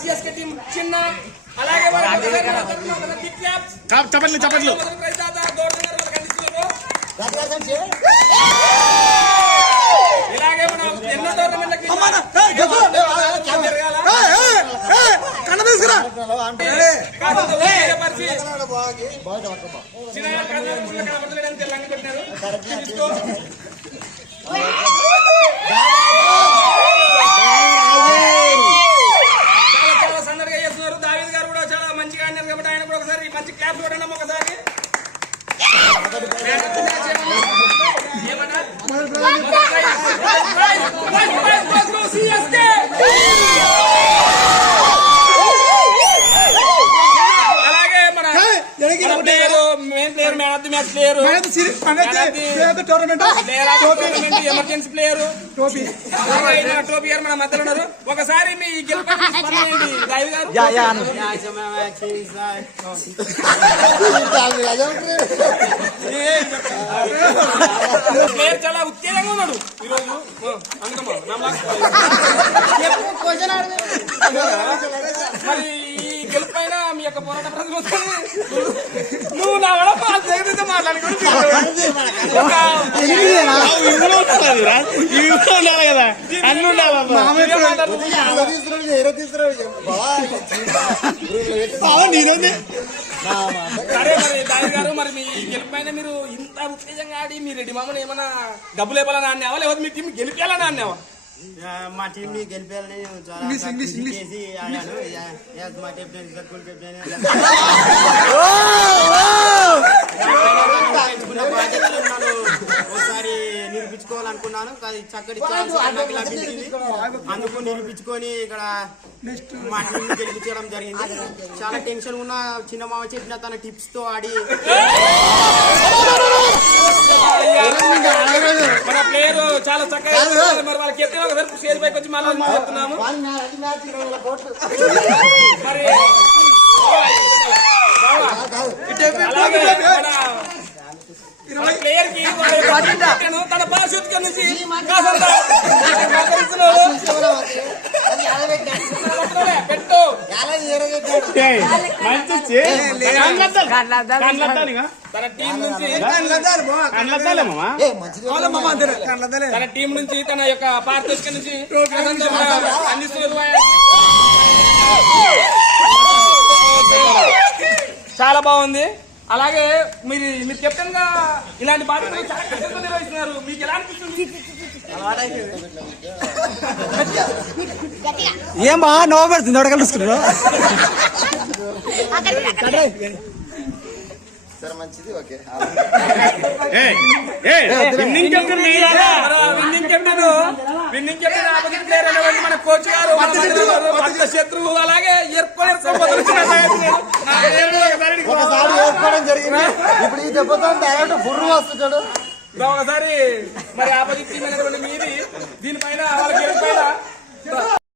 CSK team చిన్న అలాగే చప్పట్లు చప్పట్లు ఇలాగే మనం ఎన్నో టోర్నమెంట్లకి చాలా సందడిగా చేస్తున్నారు. దావీద్ గారు కూడా చాలా మంచిగా అన్నారు కాబట్టి ఆయన కూడా ఒకసారి మంచి క్లాప్ చూడండి. ఒకసారి అలాగే మన main player, man of the match player, tournament emergency player టోపీ గారు మన మధ్యలో ఉన్నారు. ఒకసారి మీ గెలుపండి రాయు గారు. ప్లేయర్ చాలా ఉత్తేజంగా ఉన్నాడు ఈరోజు. మరి ఈ గెలుపైన మీ యొక్క పోరాట ప్రజలు నువ్వు నా కూడా మాట్లాడుకుంటూ సరే మరి దాని గారు, మరి మీ గెలిపైన మీరు ఇంత ఉత్తేజంగా ఆడి మీ రెడ్డి మామని ఏమన్నా డబ్బులు ఇవ్వాలని అన్నావా లేకపోతే మీ టీం గెలిపేయాలని అన్నావా? మా టీం ని గెలిపేయాలని చేసి ఆడాను. మా కెప్టెన్ బాధ్యతలు ఉన్నాను. ఒకసారి నిరూపించుకోవాలనుకున్నాను, కానీ చక్కటి ఛాన్స్ నాకు లభించింది. అందుకు నిరూపించుకొని ఇక్కడ మా టీం గెలిపించడం జరిగింది. చాలా టెన్షన్ ఉన్న చిన్న మామ చెప్పిన తన టిప్స్ తో ఆడి మన ప్లేయర్ చాలా చక్కగా మరి వాళ్ళకి చెప్తే ఒకసారి స్టేజ్ పైకి వచ్చి మళ్ళీ చెప్తున్నాము. మరి ప్లేయర్ కి తన పారిశుద్ధ్యం నుంచి పెట్టు తన టీం నుంచి తన యొక్క పారితోషికం నుంచి అందిస్తున్నారు. చాలా బాగుంది. అలాగే మీరు కెప్టెన్ గా ఇలాంటి బాధ్యతలు చాలా కష్టంగా నిర్వహిస్తున్నారు. మీకు ఎలా అనిపిస్తుంది? ఏమా నవ్వు పెడుతుంది అడగలుస్తున్నాడు. మంచిది. Okay, winning captain opposite player అనేటువంటి మన కోచ్ గారు భక్త శత్రువు అలాగే ఏర్పడడం జరిగింది. ఇప్పుడు ఈ దెబ్బతో డైరెక్ట్ బుర్రు వస్తున్నాడు. ఒకసారి మరి ఆపోజిట్ టీం అనేటువంటి మీది దీనిపైన వాళ్ళకి